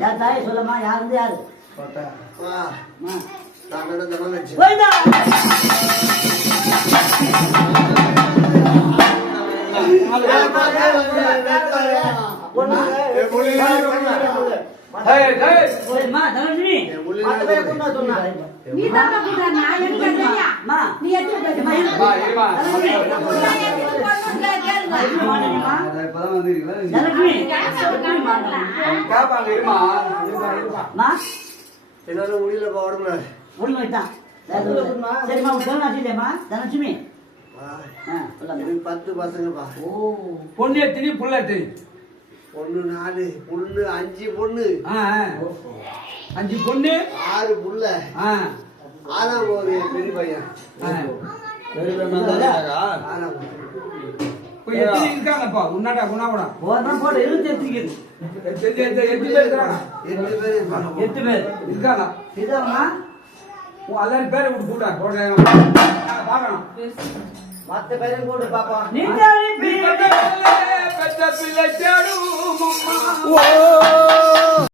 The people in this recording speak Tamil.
யார் தாய் சொல்லமா யார் வந்து யாரு பொண்ணு எத்தனை புள்ள எத்தனை பொண்ணு 4 பொண்ணு 5 பொண்ணு 5 பொண்ணு 6 புள்ள ஆறாம் ஒரு பெரிய பையன் இருக்காங்கப்பா உன்னாடா குணாகுணா போட 28 பேர் இருக்காங்க எல்லாரும் பேரை விட்டு கூட்டா பார்க்கணும் மத்த பேரும் கூட பாப்பா பெற்ற பிள்ளை தேடும்